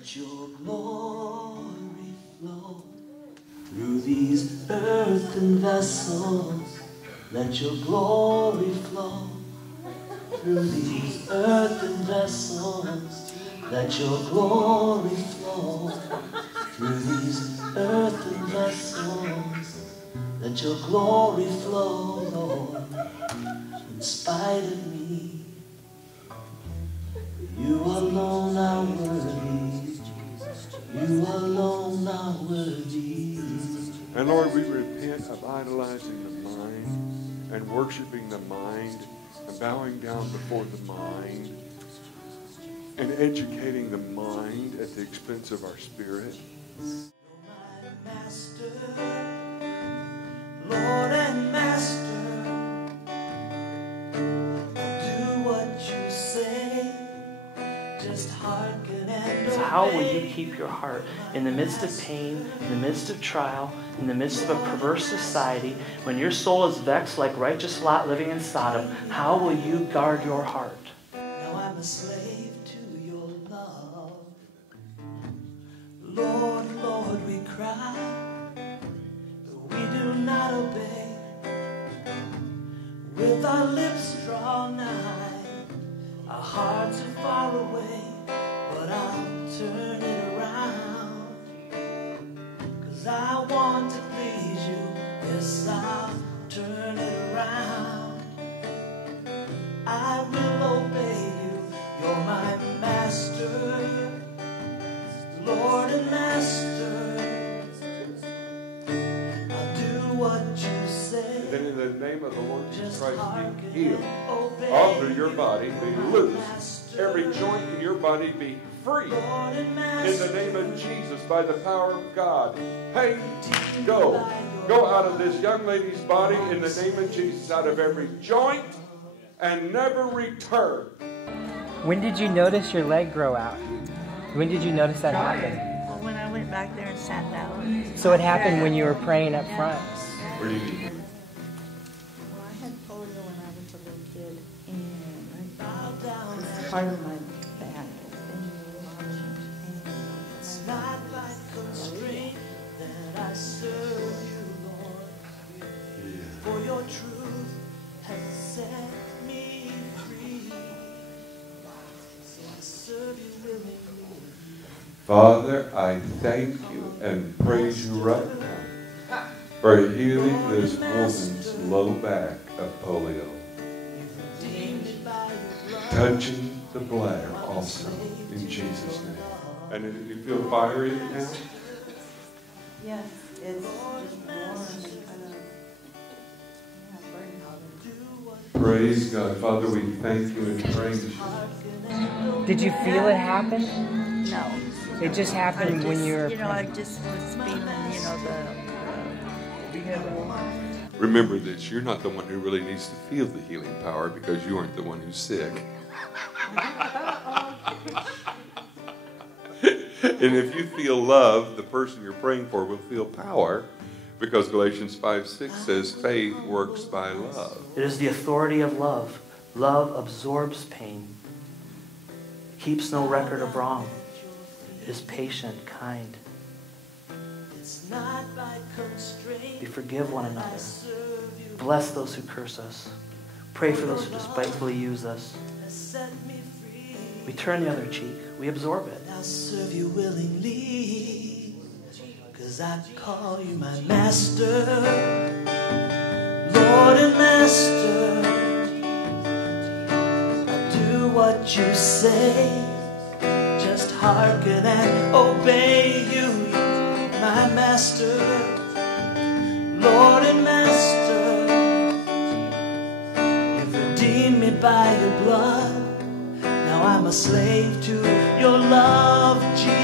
Let your glory flow through these earthen vessels. Let your glory flow through these earthen vessels. Let your glory flow through these earthen vessels. Let your glory flow, Lord, in spite of me. You alone are worthy. You alone are worthy. And Lord, we repent of idolizing the mind and worshiping the mind and bowing down before the mind and educating the mind at the expense of our spirit. Master, Lord and Master, do what you say. Just hearken and obey. So how will you keep your heart in the midst of pain, in the midst of trial, in the midst of a perverse society, when your soul is vexed like righteous Lot living in Sodom? How will you guard your heart? Now I'm a slave to your love. Lord, Lord, we cry, but we do not obey. With our lips draw nigh, our hearts are far away, but I'll turn it around. 'Cause I want to please you, yes, I'll turn it around. I will obey you, you're my master, Lord and Master. I'll do what you say. Then in the name of the Lord Jesus Just Christ, hearken be healed. obey. All through your body be loose. Every joint in your body be free. Lord and In Master. the name of Jesus, by the power of God. Pain, go. Go out of this young lady's body in the name of Jesus, out of every joint, and never return. When did you notice your leg grow out? When did you notice that happen? Well, when I went back there and sat down. So it happened when you were praying up front. Where do you need? Well, I had polio when I was a little kid, and it's part of my back. It's not by constraint that I serve you, Lord. For your truth has set me free. So I serve you willingly. Father, I thank you and praise you right now for healing this woman's low back of polio. Touching the bladder also, in Jesus' name. And do you feel fire in it now? Yes, it's just warm, kind of, burning. Praise God. Father, we thank you and praise you. Did you feel it happen? No. It just happened when you were You know, I just was feeling, you know, the Remember this, you're not the one who really needs to feel the healing power because you aren't the one who's sick. And if you feel love, the person you're praying for will feel power because Galatians 5:6 says faith works by love. It is the authority of love. Love absorbs pain, keeps no record of wrong, is patient, kind. We forgive one another. Bless those who curse us. Pray for those who despitefully use us. We turn the other cheek. We absorb it. I'll serve you willingly, 'cause I call you my master, Lord and Master. I'll do what you say. Just hearken and obey you, my master, Lord and Master. You've redeemed me by your blood. Now I'm a slave to your love, Jesus.